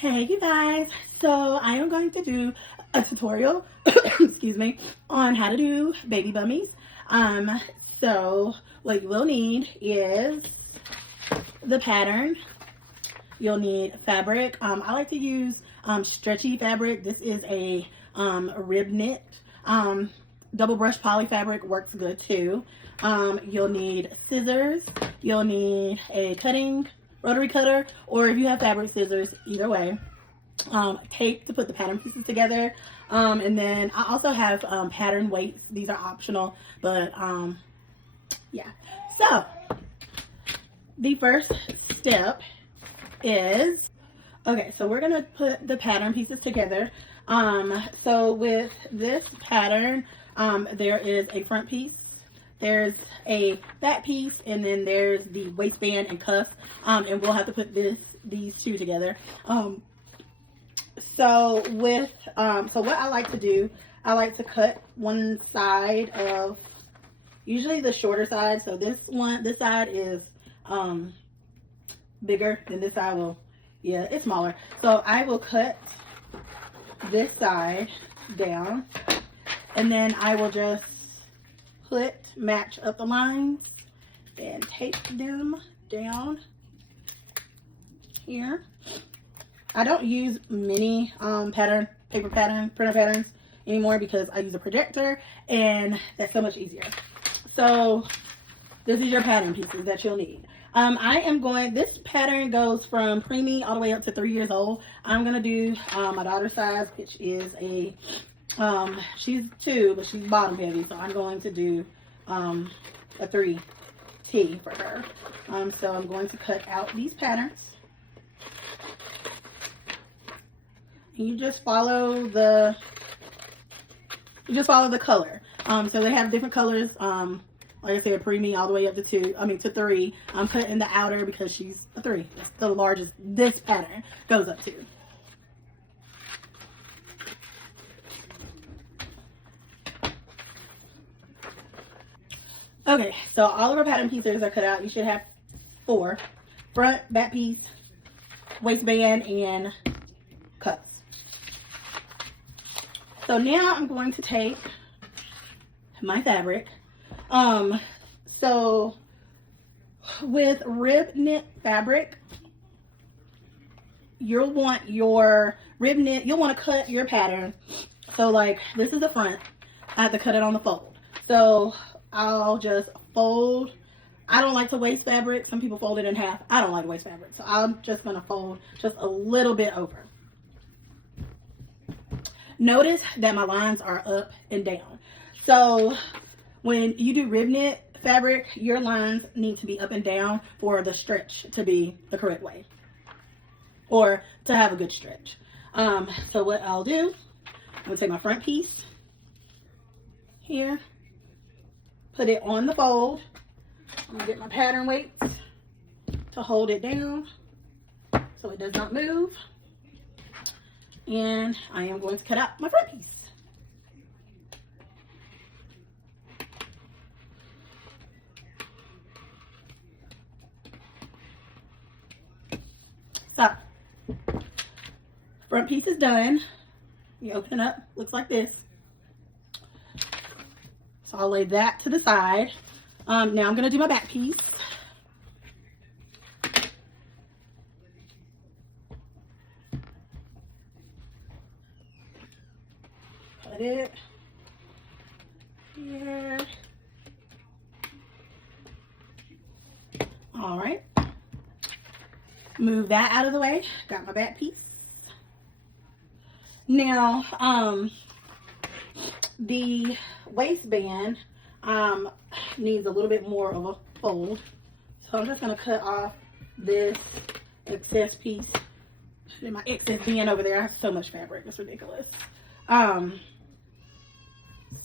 Hey you guys, so I am going to do a tutorial, excuse me, on how to do baby bummies. Um, so what you will need is the pattern. You'll need fabric. I like to use stretchy fabric. This is a rib knit. Double brush poly fabric works good too. You'll need scissors. You'll need a rotary cutter, or if you have fabric scissors, either way. Tape to put the pattern pieces together. And then I also have pattern weights. These are optional, but yeah. So the first step is, okay, so we're gonna put the pattern pieces together. So with this pattern, there is a front piece, there's a back piece, and then there's the waistband and cuffs, and we'll have to put these two together. So what I like to do, I like to cut one side of, usually the shorter side. So this side is bigger than this side. Well, yeah, it's smaller. So I will cut this side down, and then I will just match up the lines and tape them down here. I don't use many printer patterns anymore because I use a projector, and that's so much easier. So this is your pattern pieces that you'll need. This pattern goes from preemie all the way up to 3 years old. I'm gonna do my daughter's size, which is she's 2, but she's bottom heavy, so I'm going to do a 3T for her. So I'm going to cut out these patterns. You just follow the color. So they have different colors. Like I said, preemie all the way up to 3. I'm cutting the outer because she's a 3. That's the largest this pattern goes up to. Okay, so all of our pattern pieces are cut out. You should have 4: front, back piece, waistband, and cuffs. So now I'm going to take my fabric. So with rib knit fabric, you'll want your rib knit, you'll want to cut your pattern. So like this is the front, I have to cut it on the fold. So I'll just fold. I don't like to waste fabric. Some people fold it in half. I don't like to waste fabric. So I'm just going to fold just a little bit over. Notice that my lines are up and down. So when you do rib knit fabric, your lines need to be up and down for the stretch to be the correct way, or to have a good stretch. So what I'll do, I'm gonna take my front piece here, put it on the fold. I'm gonna get my pattern weights to hold it down so it does not move. And I am going to cut out my front piece. So, front piece is done. You open it up, looks like this. So I'll lay that to the side. Now I'm going to do my back piece. Put it here. All right. Move that out of the way. Got my back piece. Now, the waistband needs a little bit more of a fold. So I'm just going to cut off this excess piece. And my excess band over there. I have so much fabric. It's ridiculous.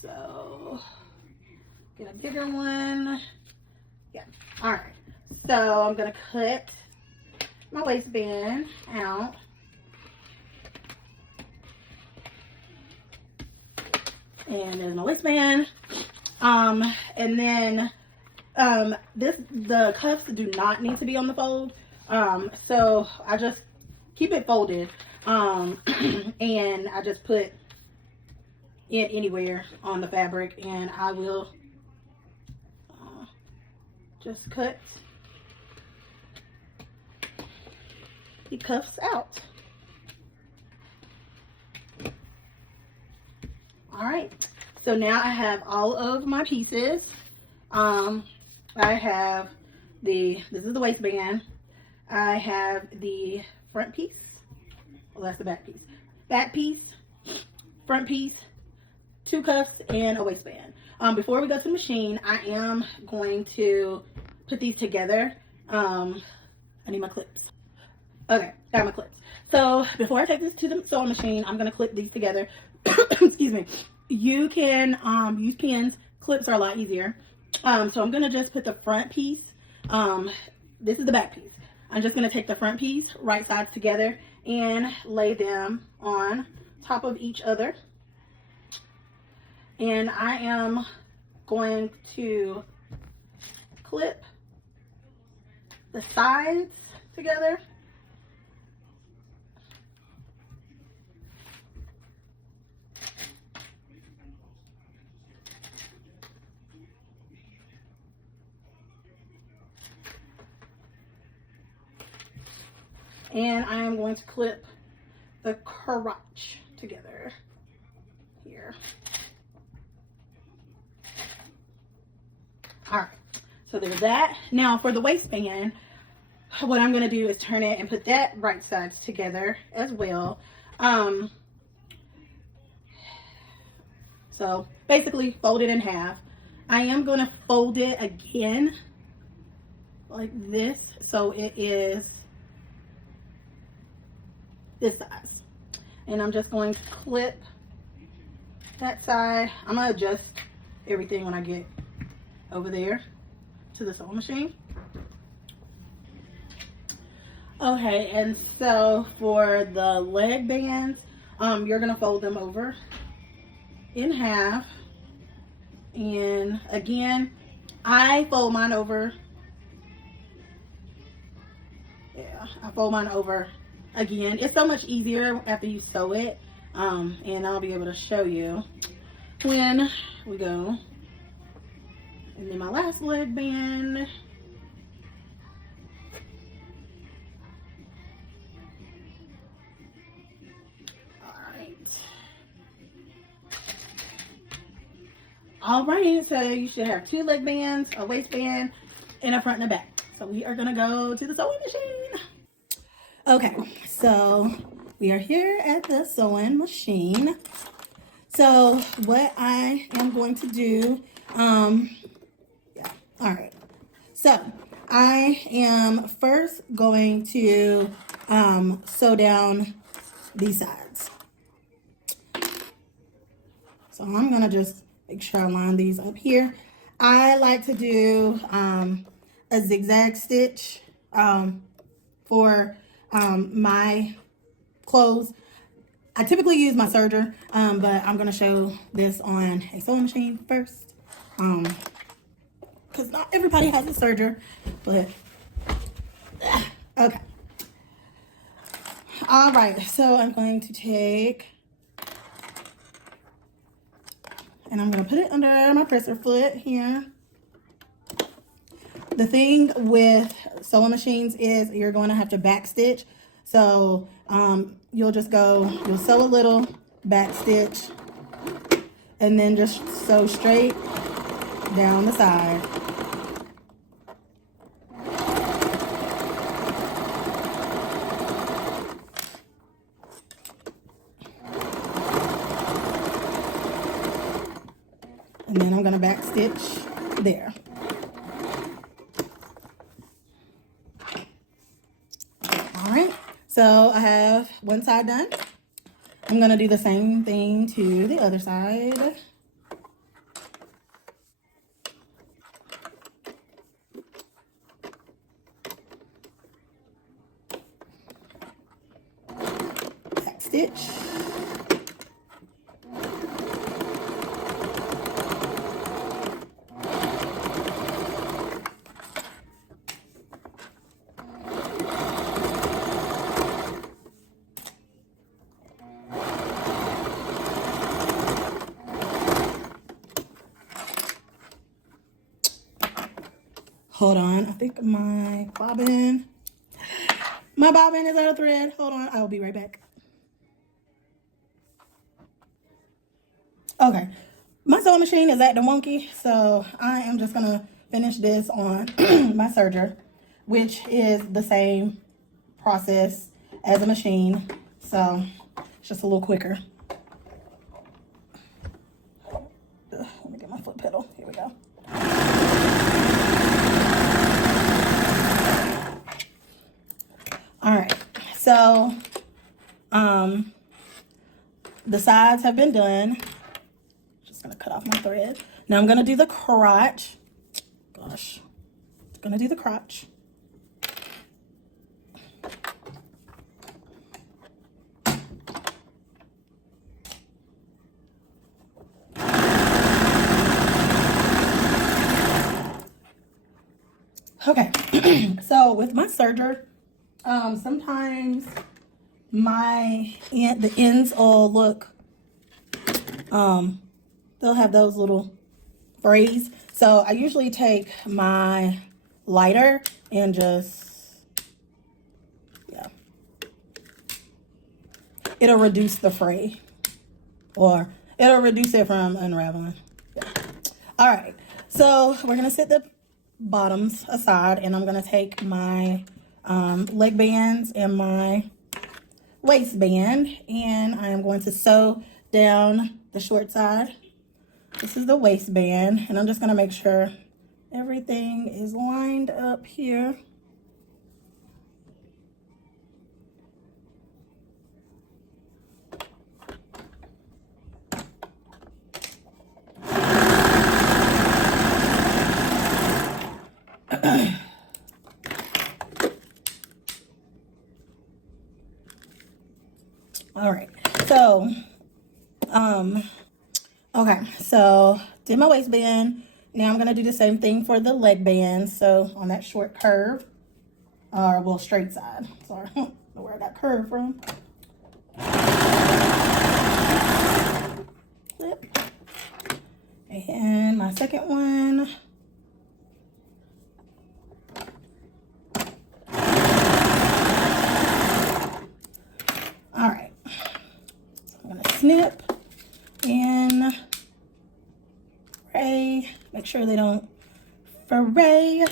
So get a bigger one. Yeah. All right. So I'm going to cut my waistband out. And there's my waistband. And then the cuffs do not need to be on the fold. So I just keep it folded. And I just put it anywhere on the fabric, and I will just cut the cuffs out. All right, so now I have all of my pieces. I have this is the waistband. I have the front piece. Well, that's the back piece. Back piece, front piece, 2 cuffs, and a waistband. Before we go to the machine, I am going to put these together. I need my clips. Okay, got my clips. So before I take this to the sewing machine, I'm gonna clip these together. Excuse me. You can use pins. Clips are a lot easier. So I'm gonna just put the front piece. This is the back piece. I'm just gonna take the front piece, right sides together, and lay them on top of each other. And I am going to clip the sides together. And I am going to clip the crotch together here. All right, so there's that. Now for the waistband, what I'm going to do is turn it and put that right sides together as well. So basically fold it in half. I am going to fold it again like this, so it is this size. And I'm just going to clip that side. I'm going to adjust everything when I get over there to the sewing machine. Okay, and so for the leg bands, you're going to fold them over in half. And again, I fold mine over. Yeah, I fold mine over again. It's so much easier after you sew it. And I'll be able to show you when we go. And then my last leg band. All right, so you should have 2 leg bands, a waistband, and a front and a back. So we are gonna go to the sewing machine. Okay, so we are here at the sewing machine. So what I am going to do, all right. So I am first going to sew down these sides. So I'm gonna just make sure I line these up here. I like to do a zigzag stitch for my clothes. I typically use my serger, but I'm gonna show this on a sewing machine first, because not everybody has a serger, but okay. All right, so I'm going to take, and I'm gonna put it under my presser foot here. The thing with sewing machines is you're going to have to back stitch. So you'll sew a little, back stitch, and then just sew straight down the side. And then I'm going to back stitch there. All right, so I have one side done. I'm going to do the same thing to the other side. Back stitch. Hold on, I think my bobbin is out of thread. Hold on, I'll be right back. Okay, my sewing machine is acting wonky, so I am just gonna finish this on my serger, which is the same process as a machine, so it's just a little quicker. Let me get my foot pedal. Here we go. All right, so the sides have been done. Just gonna cut off my thread. Now I'm gonna do the crotch. Gosh, gonna do the crotch. Okay, so with my serger, sometimes the ends all look, they'll have those little frays. So I usually take my lighter and just, yeah, it'll reduce the fray, or it'll reduce it from unraveling. Yeah. All right, so we're gonna set the bottoms aside, and I'm gonna take my leg bands and my waistband, and I am going to sew down the short side. This is the waistband, and I'm just gonna make sure everything is lined up here. All right, so okay, so did my waistband. Now I'm gonna do the same thing for the leg band. So on that short curve, or well, straight side. Sorry, I don't know where I got curve from. Flip. And my second one. All right, I'm gonna snip and fray. Make sure they don't fray.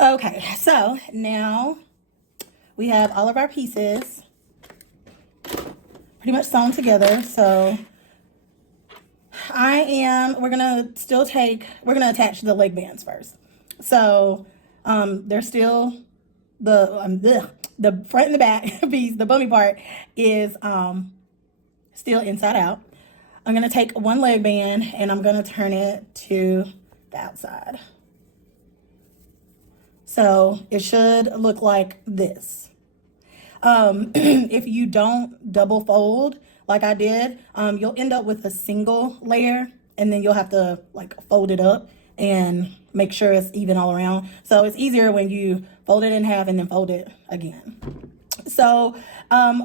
Okay, so now we have all of our pieces pretty much sewn together. So we're gonna attach the leg bands first. So they're still the front and the back piece, the bummy part is still inside out. I'm gonna take one leg band and I'm gonna turn it to the outside. So it should look like this. If you don't double fold like I did, you'll end up with a single layer, and then you'll have to like fold it up and make sure it's even all around. So it's easier when you fold it in half and then fold it again. So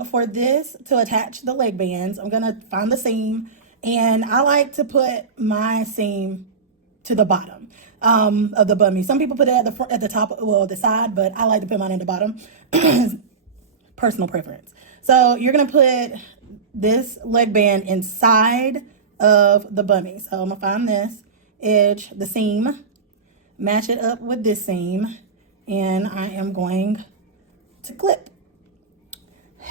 for this, to attach the leg bands, I'm gonna find the seam, and I like to put my seam to the bottom of the bummy. Some people put it at the front, at the top, well, the side, but I like to put mine at the bottom. Personal preference. So you're gonna put this leg band inside of the bummy. So I'm gonna find this edge, the seam, match it up with this seam, and I am going to clip.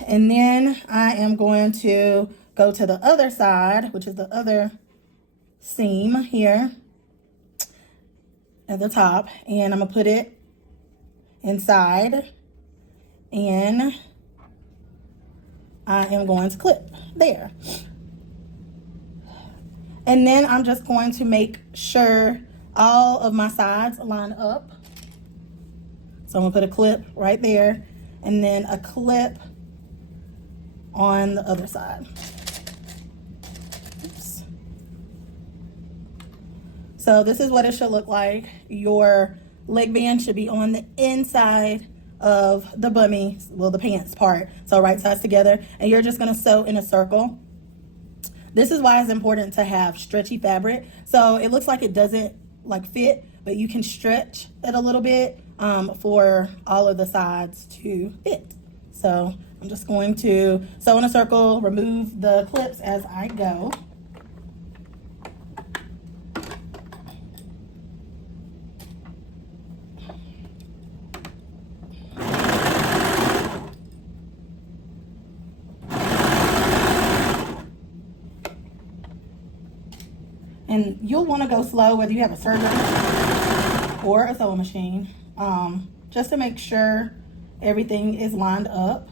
And then I am going to go to the other side, which is the other seam here at the top, and I'm gonna put it inside, and I am going to clip there. And then I'm just going to make sure all of my sides line up. So I'm gonna put a clip right there, and then a clip on the other side. Oops. So this is what it should look like. Your leg band should be on the inside of the bummy, well, the pants part. So right sides together, and you're just gonna sew in a circle This is why it's important to have stretchy fabric. So it looks like it doesn't like fit, but you can stretch it a little bit for all of the sides to fit. So I'm just going to sew in a circle, remove the clips as I go. And you'll want to go slow whether you have a serger or a sewing machine, just to make sure everything is lined up.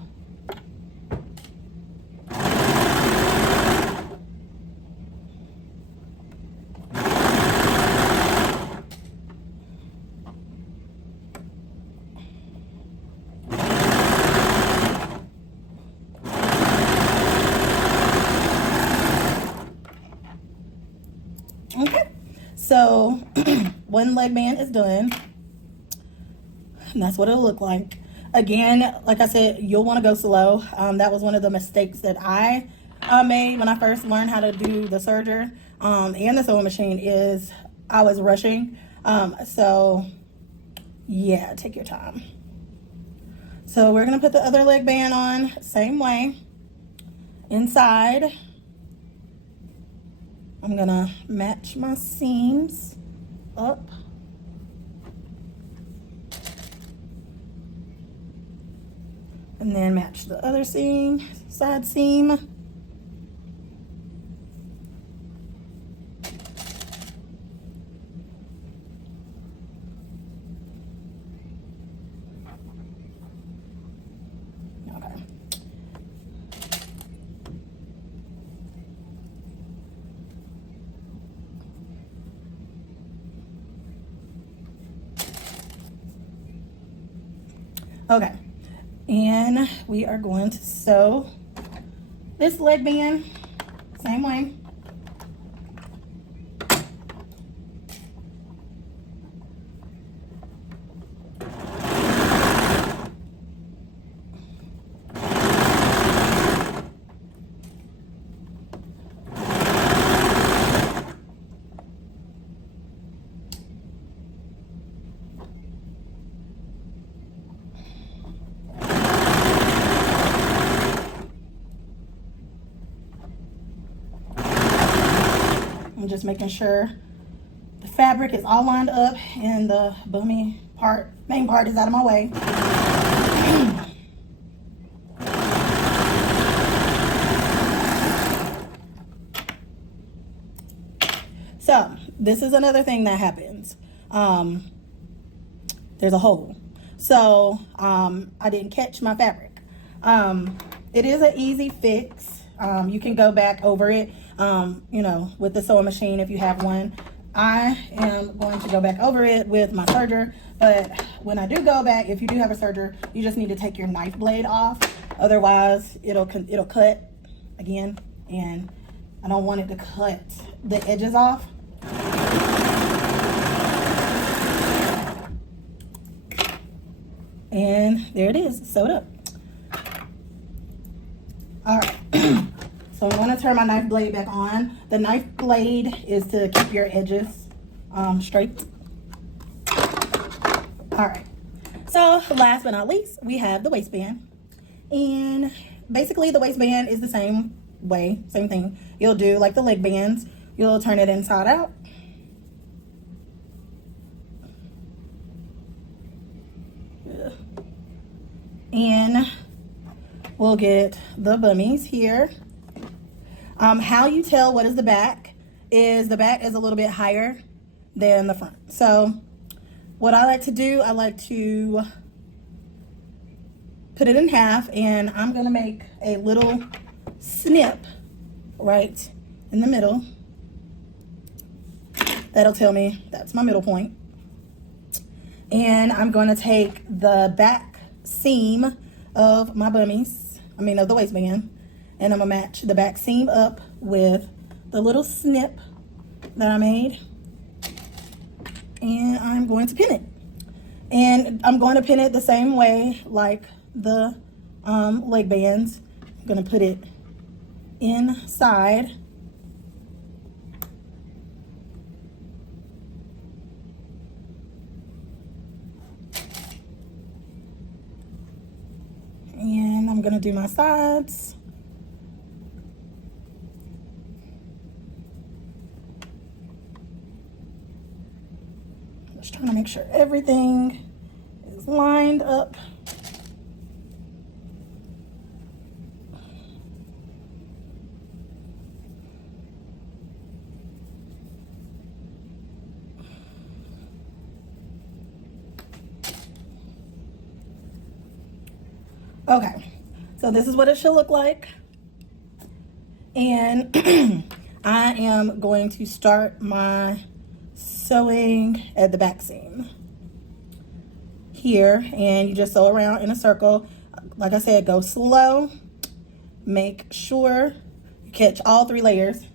Okay, so one leg band is done, and that's what it'll look like. Again, like I said, you'll want to go slow. That was one of the mistakes that I made when I first learned how to do the serger and the sewing machine, is I was rushing. So yeah, take your time. So we're gonna put the other leg band on, same way, inside. I'm gonna match my seams up. And then match the other seam, side seam. Okay. Okay, and we are going to sew this leg band same way. I'm just making sure the fabric is all lined up and the bummy part, main part, is out of my way. So this is another thing that happens. There's a hole. So I didn't catch my fabric. It is an easy fix. You can go back over it, you know, with the sewing machine if you have one. I am going to go back over it with my serger, but when I do go back, if you do have a serger, you just need to take your knife blade off. Otherwise, it'll cut again, and I don't want it to cut the edges off. And there it is, sewed up. All right. So I'm going to turn my knife blade back on. The knife blade is to keep your edges straight. All right. So last but not least, we have the waistband. And basically the waistband is the same way, same thing. You'll do like the leg bands. You'll turn it inside out. And we'll get the bummies here. How you tell what is the back is a little bit higher than the front. So what I like to do, I like to put it in half, and I'm gonna make a little snip right in the middle. That'll tell me that's my middle point. And I'm going to take the back seam of my bummies, of the waistband, and I'm gonna match the back seam up with the little snip that I made, and I'm going to pin it. And I'm going to pin it the same way like the leg bands. I'm gonna put it inside I'm gonna do my sides. Just trying to make sure everything is lined up. Okay, so this is what it should look like. And I am going to start my sewing at the back seam here, and you just sew around in a circle. Like I said, go slow. Make sure you catch all 3 layers.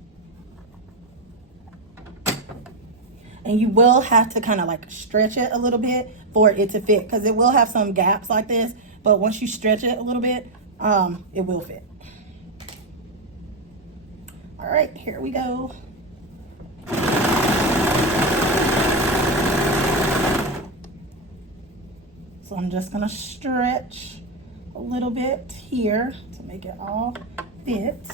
And you will have to kind of like stretch it a little bit for it to fit, because it will have some gaps like this, but once you stretch it a little bit, it will fit. All right, here we go. So I'm just gonna stretch a little bit here to make it all fit.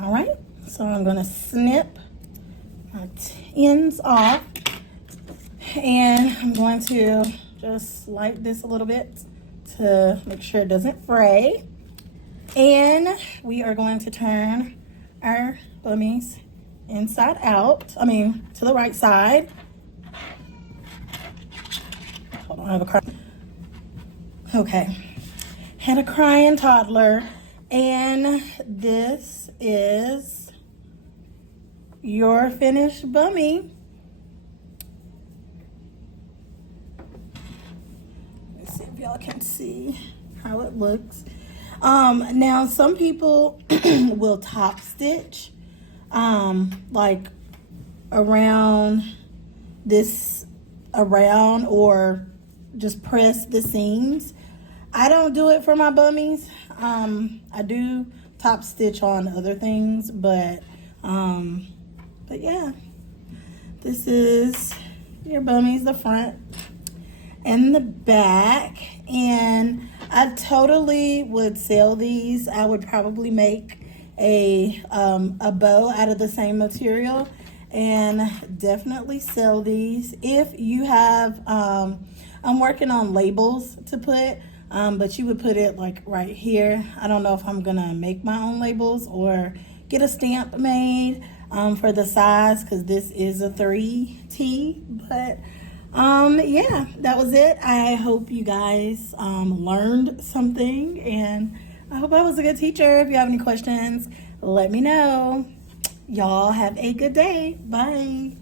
All right, so I'm gonna snip my ends off, and I'm going to just light this a little bit to make sure it doesn't fray. And we are going to turn our bummies inside out, to the right side. Hold on, I have a cry. Okay, had a crying toddler, and this is your finished bummy. Let's see if y'all can see how it looks. Now some people will top stitch like around or just press the seams. I don't do it for my bummies. I do top stitch on other things, but yeah, this is your bummies, the front and the back. And I totally would sell these. I would probably make a bow out of the same material and definitely sell these. If you have, I'm working on labels to put, but you would put it like right here. I don't know if I'm gonna make my own labels or get a stamp made for the size, because this is a 3T. But yeah, that was it. I hope you guys learned something, and I hope I was a good teacher. If you have any questions, let me know. Y'all have a good day. Bye.